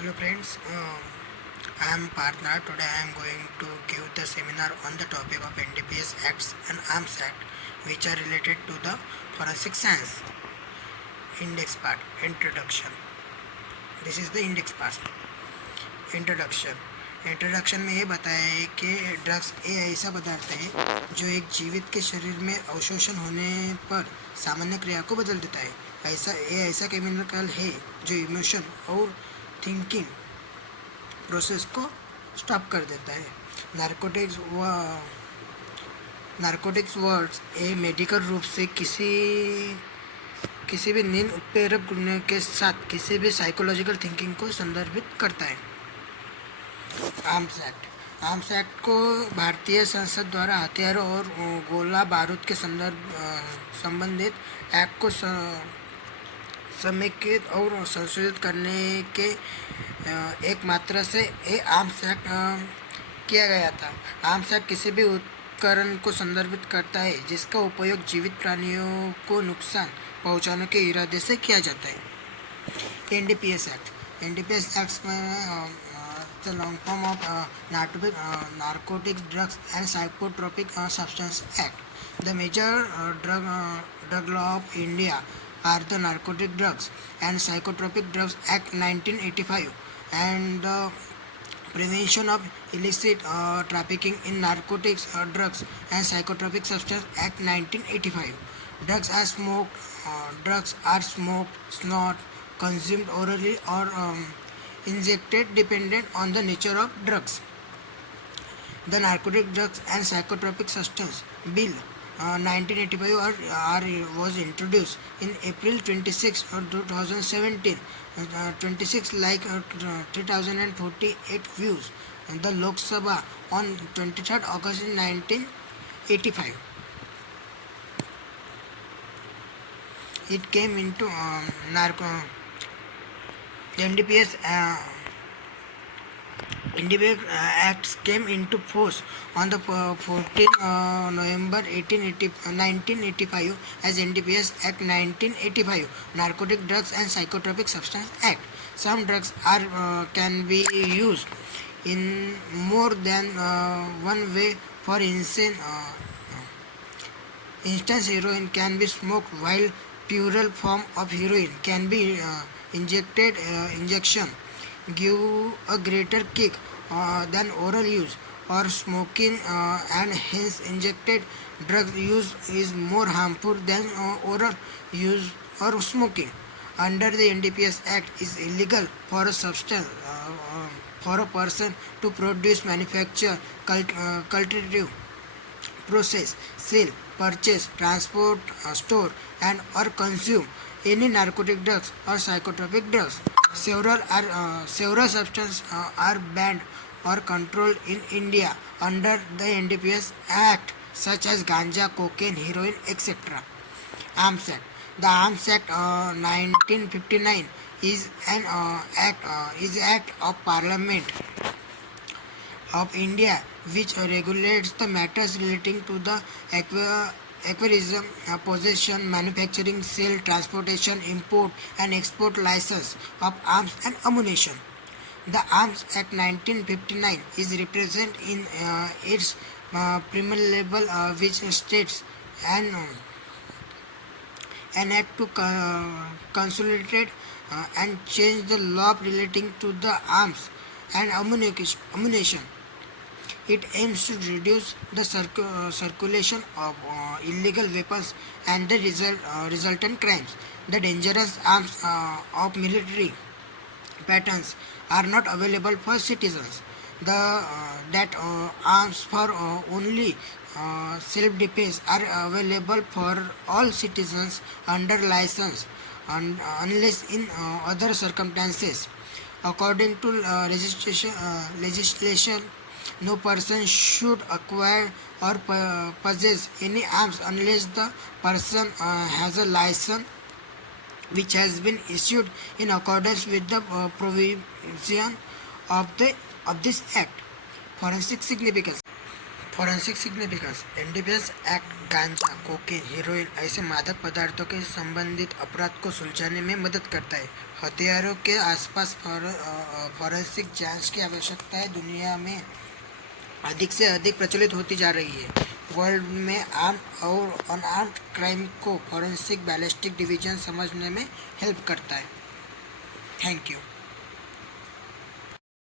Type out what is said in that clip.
Hello friends, I am Partner. Today I am going to give the seminar on the topic of NDPS Acts and Arms Act which are related to the forensic science. Index part, introduction. This is the index part. Introduction में ये बताया है कि drugs एक ऐसा पदार्थ है जो एक जीवित के शरीर में अवशोषण होने पर सामान्य क्रिया को बदल देता है। ऐसा केमिकल है जो इमोशन और थिंकिंग प्रोसेस को स्टॉप कर देता है। नार्कोटिक्स वर्ड्स ए मेडिकल रूप से किसी भी नींद उत्प्रेरक गुण के साथ किसी भी साइकोलॉजिकल थिंकिंग को संदर्भित करता है। आर्म्स एक्ट को भारतीय संसद द्वारा हथियारों और गोला बारूद के संबंधित एक्ट को समेकित और संशोधित करने के एक मात्रा से आर्म्स एक्ट किया गया था। आर्म्स एक्ट किसी भी उपकरण को संदर्भित करता है जिसका उपयोग जीवित प्राणियों को नुकसान पहुंचाने के इरादे से किया जाता है। एनडीपीएस एक्ट में the long form of Narcotics, Drugs and Psychotropic Substance Act. The major drug law of India are the Narcotic Drugs and Psychotropic Drugs Act 1985 and the Prevention of Illicit Trafficking in Narcotics, Drugs and Psychotropic Substance Act 1985. Drugs are smoked, snort, consumed orally or injected dependent on the nature of drugs. The Narcotic Drugs and Psychotropic Substance Bill 1985 was introduced in April 26, 2017. 26 like 3048 views in the Lok Sabha on 23rd August 1985. It came into NDPS Acts came into force on the 14th November 1985 as NDPS Act 1985, Narcotic Drugs and Psychotropic Substance Act. Some drugs can be used in more than one way. For instance, heroin can be smoked, while purer form of heroin can be injection give a greater kick than oral use or smoking, and hence injected drug use is more harmful than oral use or smoking. Under the NDPS Act, is illegal for a substance for a person to produce, manufacture, cultivate, process, sell, purchase, transport, store, and or consume any narcotic drugs or psychotropic drugs. Several substances are banned or controlled in India under the NDPS Act, such as ganja, cocaine, heroin, etc. Arms Act. The Arms Act 1959 is an act of Parliament of India which regulates the matters relating to the acquisition, possession, manufacturing, sale, transportation, import and export license of arms and ammunition. The Arms Act 1959 is represented in its preamble, which states an act to consolidate and change the law relating to the arms and ammunition. It aims to reduce the circulation of illegal weapons and the resultant crimes. The dangerous arms of military patterns are not available for citizens. That arms for only self-defense are available for all citizens under license, unless in other circumstances. According to legislation, no person should acquire or possess any arms unless the person has a license which has been issued in accordance with the provision of this act. Forensic significance. Forensic significance NDPS act गांजा cocaine heroine ऐसे मादक पदार्थों के संबंधित अपराध को सुलझाने में मदद करता है। हथियारों के आसपास फॉरेंसिक जांच की आवश्यकता दुनिया में अधिक से अधिक प्रचलित होती जा रही है। वर्ल्ड में आर्म्ड और अनआर्म्ड क्राइम को फॉरेंसिक बैलिस्टिक डिवीजन समझने में हेल्प करता है। Thank you.